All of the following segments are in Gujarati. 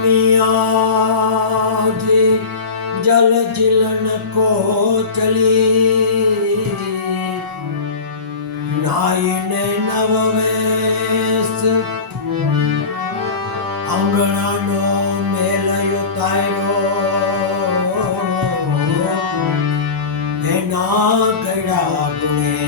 मियाँ जी जल जिलन को चली, नाई ने नववेश अंगणानो मेलयो तायरो, एना गड़ा गुणे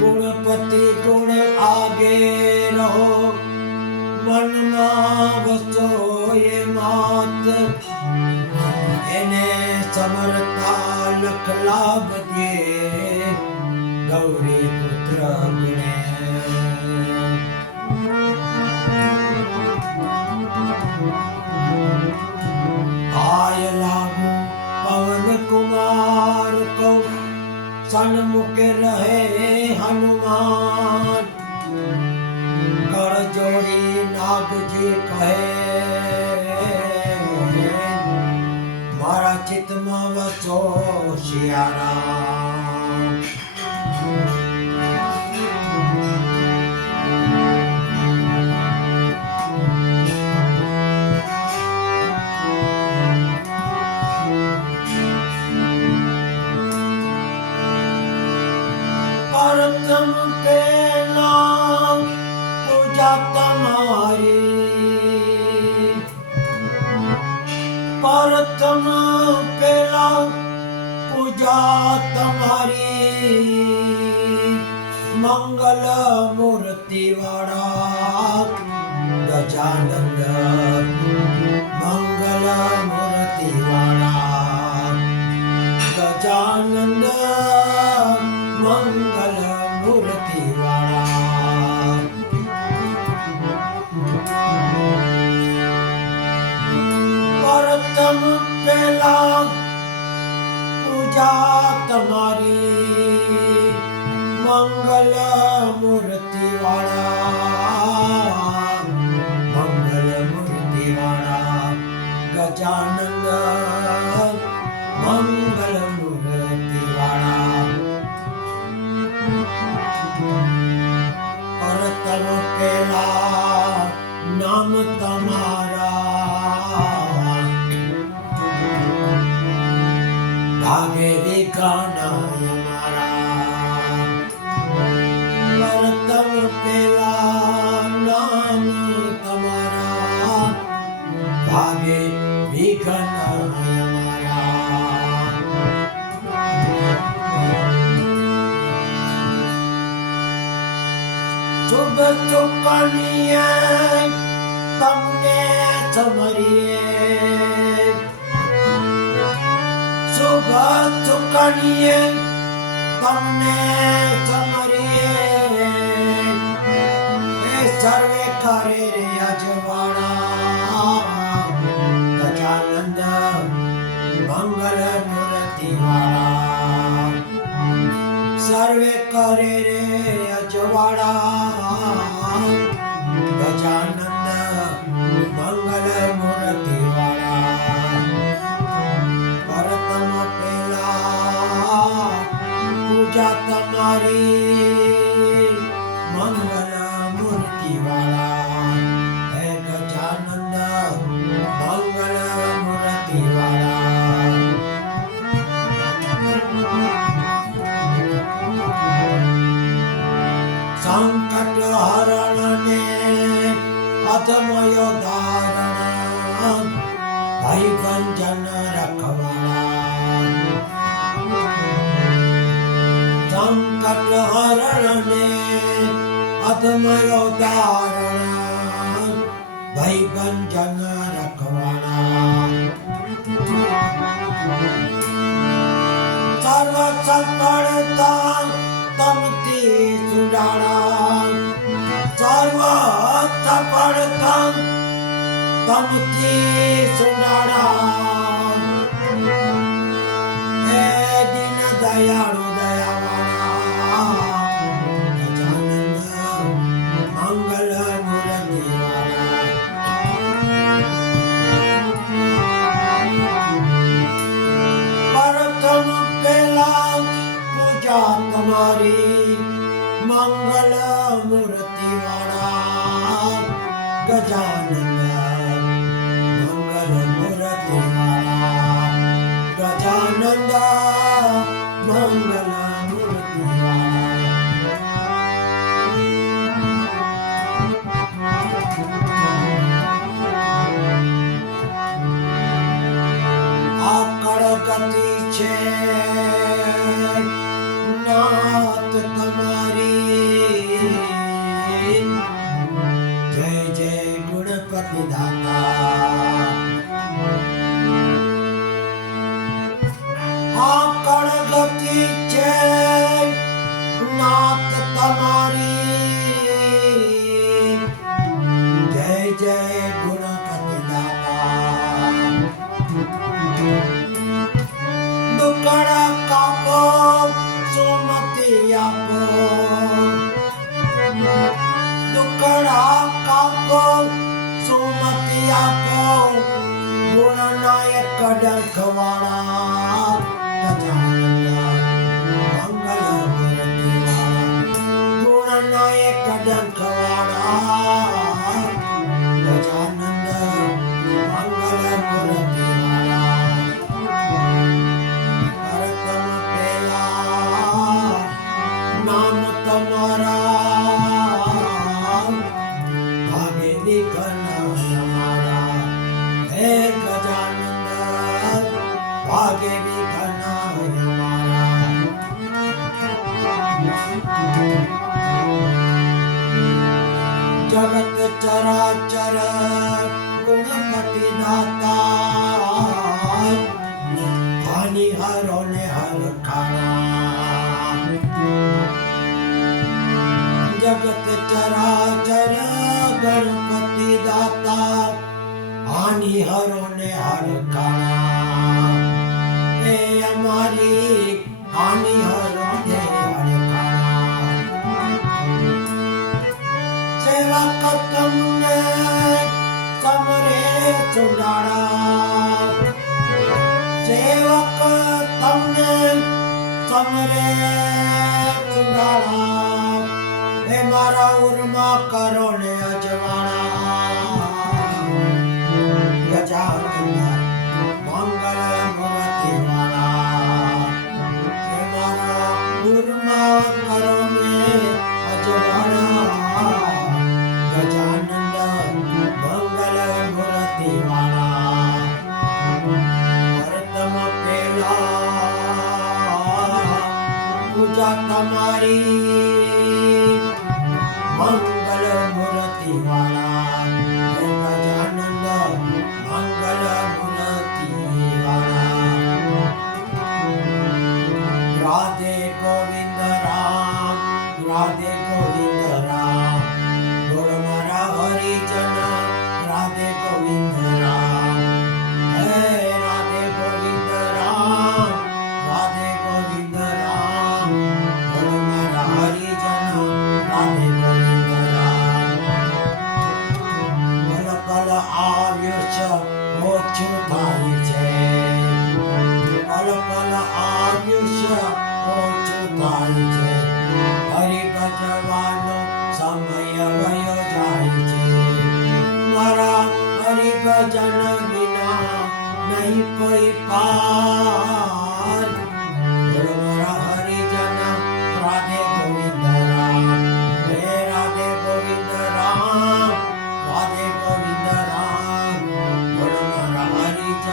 गुणपति गुण आगे रहो, મનમાં વસો એ માત, એને સમરતા લખ લાભ દે ગૌરી પુત્ર ગુણે. આય લાગુ પવન કુમાર કો, સન્મુખ રહે હનુમાન, કર જોડી નાગજી કહે, મારા ચિત્તમાં વસો શિયારામ. પરતમ પેલા પૂજા તમારી, પરતમ પેલા પૂજા તમારી, મંગલ મૂર્તિ વાળા ગજાનંદ, મંગલ મૂર્તિ વાળા ગજાનંદ, મંગલ મૂર્તિ વાળા. પરતમ પેલા પૂજા તમારી, મંગલ મૂર્તિ વાળા, મંગલ મૂર્તિ વાળા ગજાનંદ, મંગલ મૂર્તિ વાળા. પરતમ પેલા નામ તમારા, ભાગે વિઘ્ન અમારા. પરતમ પેલા નામ તમારા, ભાગે વિઘ્ન અમારા. શુભ ચુકણીએ તમને સમરીએ, શુભ ચુકણીએ તમને સમરીએ, એ સર્વે કરે રે અજવાળા ગજાનંદ, મંગલ મૂર્તિ વાળા. સર્વે કરે રે અજવાળા ગજાનંદ, મંગલ મૂર્તિ વાળા. પરતમ પેલા પૂજા તમારી, મંગલ મૂર્તિ વાળા હે ગજાનંદ, મંગલ મૂર્તિ વાળા. સંકટ હરણ ને અધમયો ધારણ, ભય ભંજન રખવાળા. સંકટ હરણ ને અધમયો ધારણ, ભય ભંજન રખવાળા. સર્વ સફળતા તમથી સુડાળા, સર્વ સફળતા તમથી સુડાળા. હે દીન દયાળુ દયાવાળા ગજાનંદ, મંગલ મૂર્તિ વાળા. છે નાથ તમારી જય જય ગુણપતિ દાતા દુકડા કાપો સુમતિ આપો દુકડા કાપો સુમતિ આપો ગુણનાયક ડંખવાળા ગજાનંદ મંગલ મૂર્તિ વાળા ગુણનાયક ડંખવાળા ગજાનંદ મંગલ મૂર્તિ હરતમ પેલા નામ તમારા ભાગે વિઘ્ન અમારા હે ગજાનંદ ભાગે વિઘ્ન અમારા જગત ચરાચર ગુણપતિ દાતા હાનિ હરો ને હરખાણા જગત ચરાચર ગણપતિ દાતા હાનિ હરો ને હરખાણા એ અમારી હાનિ હરો ને હરખાણા સેવક તમને સમરે ચુડાળા સેવક તમને સમરે ચુડાળા એ મારા ઉર્મા કરો ને અજવાળા ગજાનંદ મંગલ મૂર્તિ વાળા એ મારા ઉર્મા કરો ને અજવાળા ગજાનંદ મંગલ મૂર્તિ વાળા હરતમ પેલા પૂજા તમારી મંગલ મૂર્તિ વાળા ગજાનંદ મંગલ મૂર્તિ વાળા રાધે ગોવિંદ રામ રાધે ગોવિંદ રામ બોલ મારા હરિજન રાધે ગોવિંદ રામ હે રાધે ગોવિંદ રામ રાધે ગોવિંદ રામ બોલ મારા હરિજન રાધે ગોવિંદ રામ પલ પલ આયુષ્ય ઓછું થાય છે પલ પલ આયુષ્ય ઓછું થાય છે હરિ ભજવાનો સમય વયો જાય છે મારા હરિ ભજન વિના નહીં કોઈ પાર બોલો મારા હરિજન રાધે ગોવિંદ રામ હે રાધે ગોવિંદ રામ રાધે ગોવિંદ રામ બોલો મારા હરિજન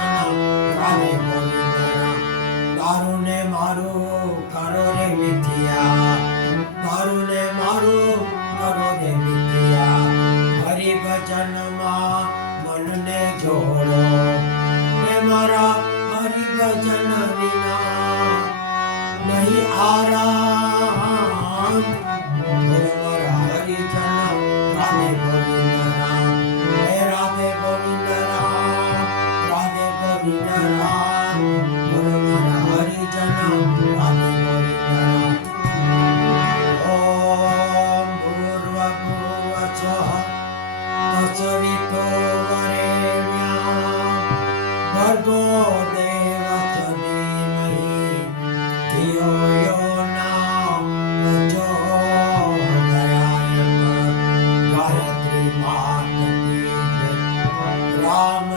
રાધે ગોવિંદ રામ તારું ને મારું કરો રે મિથિયા તારું ને મારું કરો રે મિથિયા હરિ ભજનમાં મનને જોડો હે મારા હરિ ભજન વિના નહીં આરામ બોલો મારા હરિજન રાધે ગોવિંદ રામ હે રાધે ગોવિંદ રામ રાધે ગોવિંદ રામ બોલો મારા હરિજન રાધે ગોવિંદ રામ ઓમ ભૂર્ભુવઃ તત્સવિતુર્વરેણ્યં ભર્ગો દેવस्य ધીમહિ ધિયો યો ન પ્રચોદયાત ગાયત્રી માત કી જય રામ